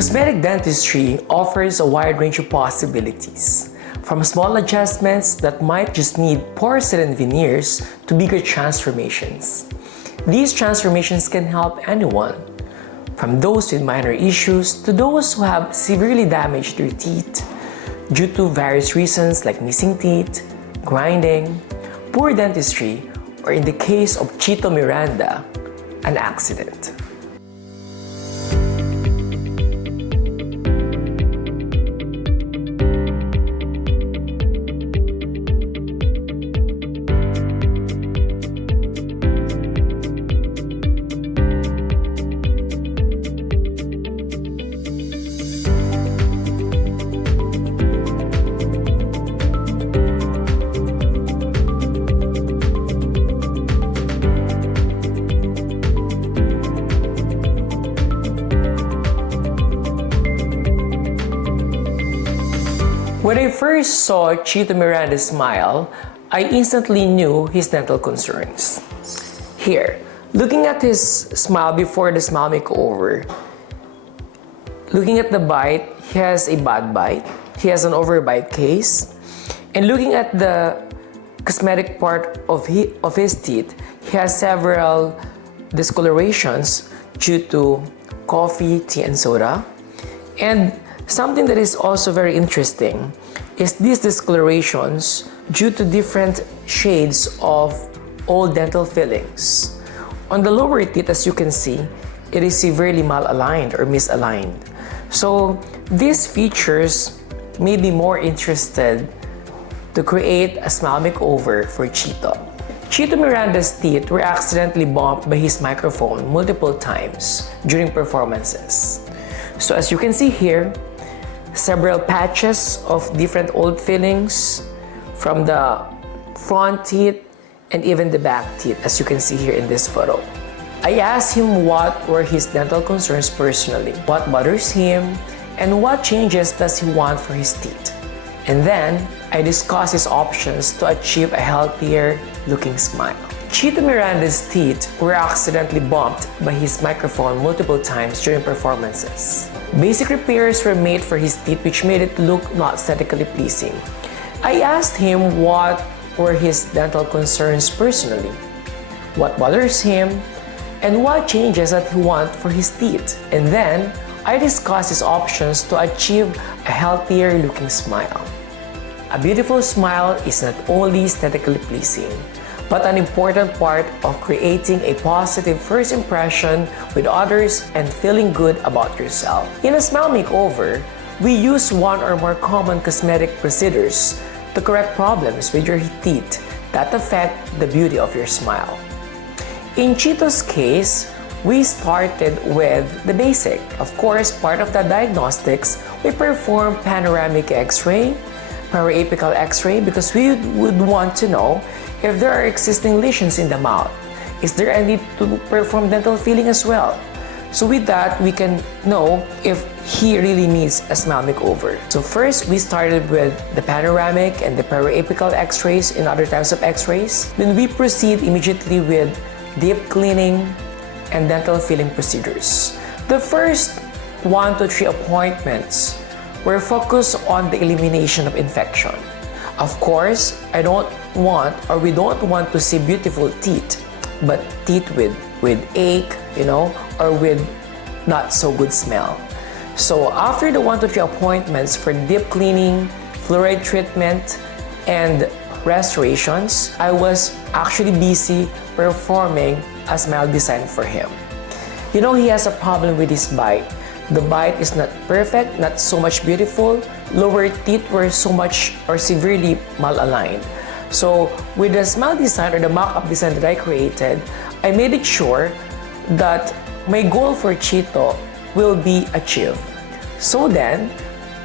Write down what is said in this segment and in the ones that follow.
Cosmetic dentistry offers a wide range of possibilities, from small adjustments that might just need porcelain veneers to bigger transformations. These transformations can help anyone, from those with minor issues to those who have severely damaged their teeth due to various reasons like missing teeth, grinding, poor dentistry, or in the case of Chito Miranda, an accident. When I first saw Chito Miranda's smile, I instantly knew his dental concerns. Here, looking at his smile before the smile makeover, looking at the bite, he has a bad bite, he has an overbite case, and looking at the cosmetic part of his teeth, he has several discolorations due to coffee, tea, and soda. And something that is also very interesting is these discolorations due to different shades of old dental fillings. On the lower teeth, as you can see, it is severely malaligned or misaligned. So these features may be more interested to create a smile makeover for Chito. Chito Miranda's teeth were accidentally bumped by his microphone multiple times during performances. So as you can see here, several patches of different old fillings from the front teeth and even the back teeth, as you can see here in this photo. I asked him what were his dental concerns personally, what bothers him, and what changes does he want for his teeth. And then, I discussed his options to achieve a healthier looking smile. Chito Miranda's teeth were accidentally bumped by his microphone multiple times during performances. Basic repairs were made for his teeth which made it look not aesthetically pleasing. I asked him what were his dental concerns personally, what bothers him, and what changes that he wants for his teeth. And then, I discussed his options to achieve a healthier looking smile. A beautiful smile is not only aesthetically pleasing, but an important part of creating a positive first impression with others and feeling good about yourself. In a smile makeover, we use one or more common cosmetic procedures to correct problems with your teeth that affect the beauty of your smile. In Chito's case, we started with the basic. Of course, part of the diagnostics, we perform panoramic x-ray, periapical x-ray, because we would want to know if there are existing lesions in the mouth. Is there a need to perform dental filling as well? So with that, we can know if he really needs a smile makeover. So first, we started with the panoramic and the periapical x-rays and other types of x-rays. Then we proceed immediately with deep cleaning and dental filling procedures. The first 1 to 3 appointments were focused on the elimination of infection. Of course, we don't want to see beautiful teeth, but teeth with ache, or with not so good smell. So after the 1 to 3 appointments for deep cleaning, fluoride treatment, and restorations, I was actually busy performing a smile design for him. He has a problem with his bite. The bite is not perfect, not so much beautiful. Lower teeth were so much or severely malaligned. So with the smile design or the mock-up design that I created, I made it sure that my goal for Chito will be achieved. So then,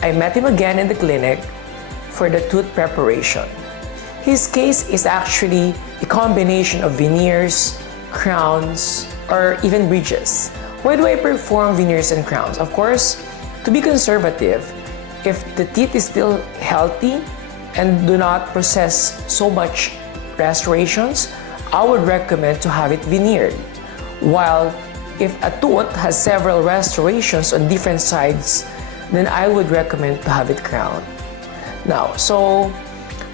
I met him again in the clinic for the tooth preparation. His case is actually a combination of veneers, crowns, or even bridges. Why do I perform veneers and crowns? Of course, to be conservative, if the teeth is still healthy and do not process so much restorations, I would recommend to have it veneered. While if a tooth has several restorations on different sides, then I would recommend to have it crowned. Now, so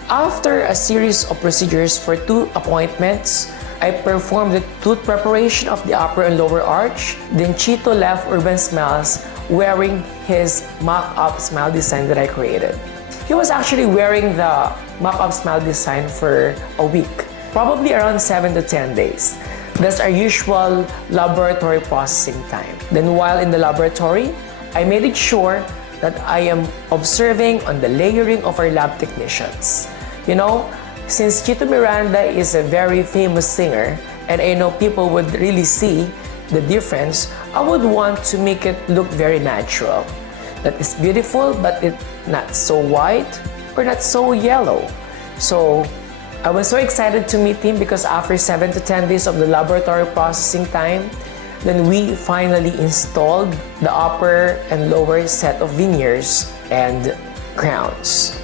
after a series of procedures for 2 appointments, I performed the tooth preparation of the upper and lower arch. Then Chito left Urban Smiles wearing his mock-up smile design that I created. He was actually wearing the mock-up smile design for a week, probably around 7 to 10 days. That's our usual laboratory processing time. Then while in the laboratory, I made it sure that I am observing on the layering of our lab technicians. You know, since Chito Miranda is a very famous singer, and I know people would really see the difference, I would want to make it look very natural. That is beautiful, but it's not so white or not so yellow. So I was so excited to meet him because after 7 to 10 days of the laboratory processing time, then we finally installed the upper and lower set of veneers and crowns.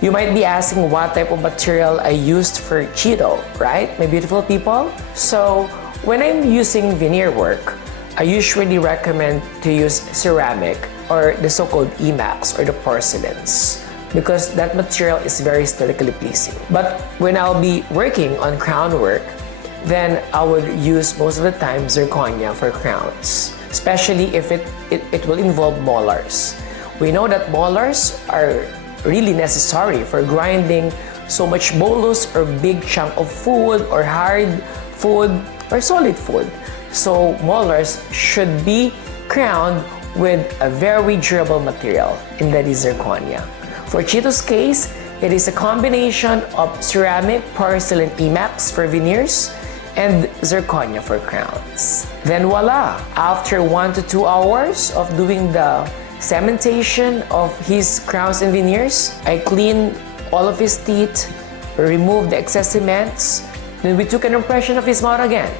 You might be asking what type of material I used for Chito, right, my beautiful people? So when I'm using veneer work, I usually recommend to use ceramic or the so-called emax or the porcelains because that material is very aesthetically pleasing. But when I'll be working on crown work, then I would use most of the time zirconia for crowns, especially if it will involve molars. We know that molars are really necessary for grinding so much bolus or big chunk of food or hard food or solid food. So molars should be crowned with a very durable material, and that is zirconia. For Chito's case, it is a combination of ceramic, porcelain, emax for veneers and zirconia for crowns. Then voila! After 1 to 2 hours of doing the cementation of his crowns and veneers, I cleaned all of his teeth, removed the excess cements, then we took an impression of his mouth again.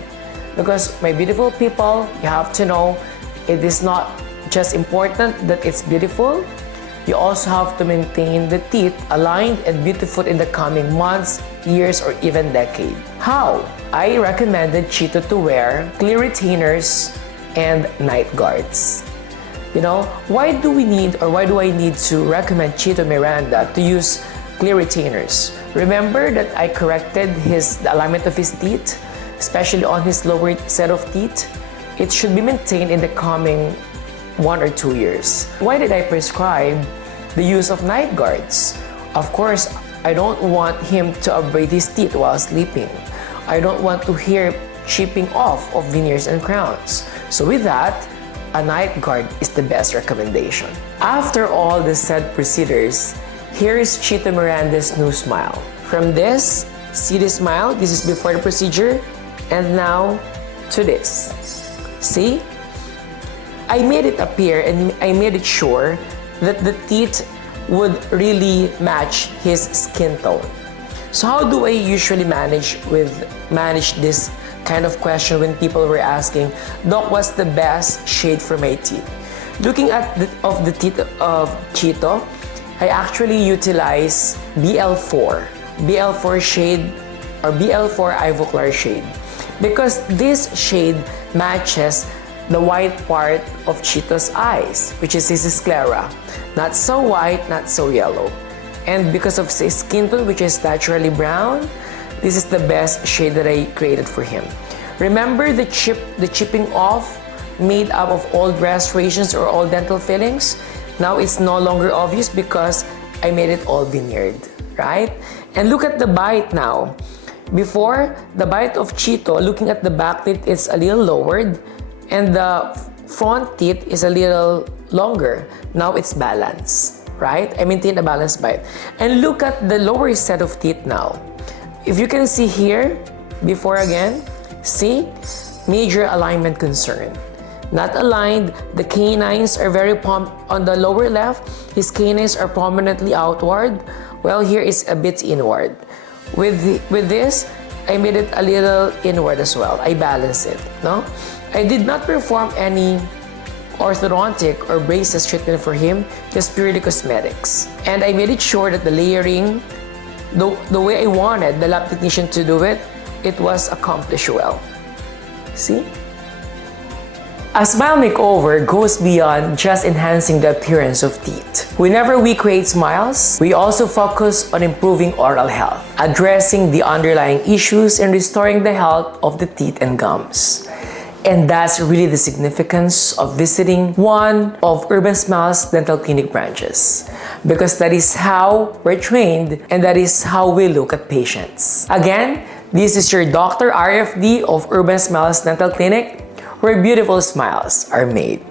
Because my beautiful people, you have to know, it is not just important that it's beautiful, you also have to maintain the teeth aligned and beautiful in the coming months, years, or even decade. How? I recommended Chito to wear clear retainers and night guards. You know, why do I need to recommend Chito Miranda to use clear retainers? Remember that I corrected the alignment of his teeth, especially on his lower set of teeth. It should be maintained in the coming 1 or 2 years. Why did I prescribe the use of night guards? Of course, I don't want him to abrade his teeth while sleeping. I don't want to hear chipping off of veneers and crowns. So with that, a night guard is the best recommendation. After all the said procedures, here is Chito Miranda's new smile. From this, see the smile, this is before the procedure, and now to this. See? I made it appear and I made it sure that the teeth would really match his skin tone. So how do I usually manage this kind of question when people were asking, Doc, what's the best shade for my teeth? Looking at the teeth of Chito, I actually utilize BL4 shade or BL4 Ivoclar shade because this shade matches the white part of Chito's eyes, which is his sclera. Not so white, not so yellow. And because of his skin tone, which is naturally brown, this is the best shade that I created for him. Remember the chipping off made up of old restorations or old dental fillings? Now it's no longer obvious because I made it all veneered, right? And look at the bite now. Before, the bite of Chito, looking at the back teeth, it's a little lowered and the front teeth is a little longer. Now it's balanced, right? I maintain a balanced bite. And look at the lower set of teeth now. If you can see here, before again, see? Major alignment concern. Not aligned, the canines are very on the lower left, his canines are prominently outward, while here is a bit inward. With this, I made it a little inward as well. I balance it, no? I did not perform any orthodontic or braces treatment for him, just purely cosmetics. And I made it sure that the layering, the way I wanted the lab technician to do it, it was accomplished well. See? A smile makeover goes beyond just enhancing the appearance of teeth. Whenever we create smiles, we also focus on improving oral health, addressing the underlying issues and restoring the health of the teeth and gums. And that's really the significance of visiting one of Urban Smile's dental clinic branches. Because that is how we're trained and that is how we look at patients. Again, this is your Dr. RFD of Urban Smile's Dental Clinic, where beautiful smiles are made.